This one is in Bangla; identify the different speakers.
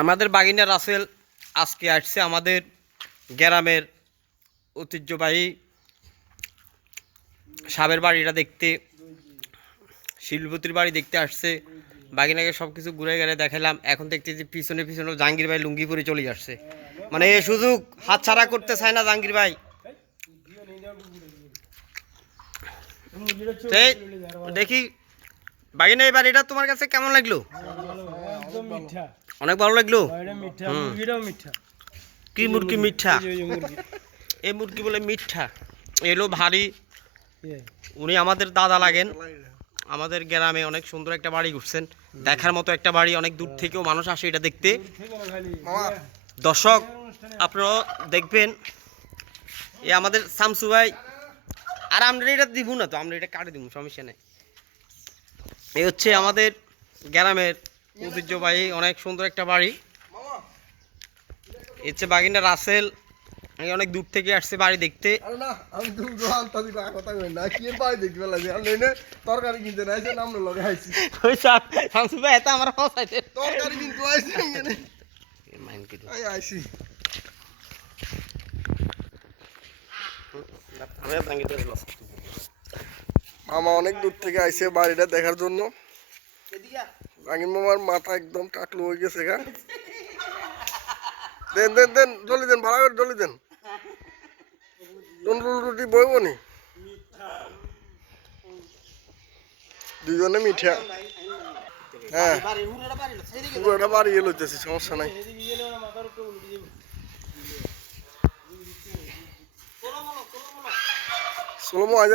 Speaker 1: আমাদের বাগিনা রাসেল আজকে আসছে আমাদের গ্রামের ঐতিহ্যবাহী সাবের বাড়িটা দেখতে। শিলপতির বাড়ি দেখতে আসছে। বাগিনাকে সব কিছু ঘুরে গেলে দেখালাম। এখন দেখতেছি পিছনে পিছনে জাহাঙ্গীর ভাই লুঙ্গি পরে চলে আসছে মানে এ সুযোগ হাতছাড়া করতে চায় না জাহাঙ্গীর ভাই। দেখি, বাগিনা, এই বাড়িটা তোমার কাছে কেমন লাগল?
Speaker 2: একদম মিঠা।
Speaker 1: অনেক ভালো লাগল?
Speaker 2: মিঠা। মুরগিটাও মিঠা।
Speaker 1: কি মুরগি মিঠা?
Speaker 2: এই মুরগি।
Speaker 1: এই মুরগি বলে মিঠা। এলো ভারী। উনি আমাদের দাদা লাগেন। আমাদের গ্রামে অনেক সুন্দর একটা বাড়ি ঘুরছেন। দেখার মতো একটা বাড়ি অনেক দূর থেকেও মানুষ আসে এটা দেখতে। দর্শক আপনারা দেখবেন। এ আমাদের শামসু ভাই। আর আমরা এটা দিব না তো আমরা এটা কাটে দিব সমস্যা নেই। এই হচ্ছে আমাদের গ্রামের ঐতিহ্যবাহী অনেক সুন্দর একটা বাড়ি। হচ্ছে বাগিনা রাসেল। অনেক দূর থেকে আসছে বাড়ি দেখতে।
Speaker 3: আরে না আমি তুমি তো কথা কই না। কি পাই দেখবে লাগে আর লইনে তরকারি কিনতে না এসে নামলে লগে আইছি।
Speaker 1: ওই সা- শামসু ভাই এত আমার হসাইতে
Speaker 3: তরকারি কিনতে আইছি এখানে।
Speaker 1: মাইন্ড কি
Speaker 3: আই আইছি।
Speaker 1: আমি ভাঙি ধরে লস
Speaker 3: মামা অনেক দূর থেকে আইছে বাড়িটা দেখার জন্য। রাঙিন মামার মাথা একদম টাকলু হয়ে গেছে গা। দেন দেন দেন জলি দেন, ভাড়া করে জলি দেন। তন্দুর রুটি বইব নি? দুজনে মিঠা। হ্যাঁ। পুরোটা বাড়িয়ে লইতেছি সমস্যা নাই। ষোলো আজ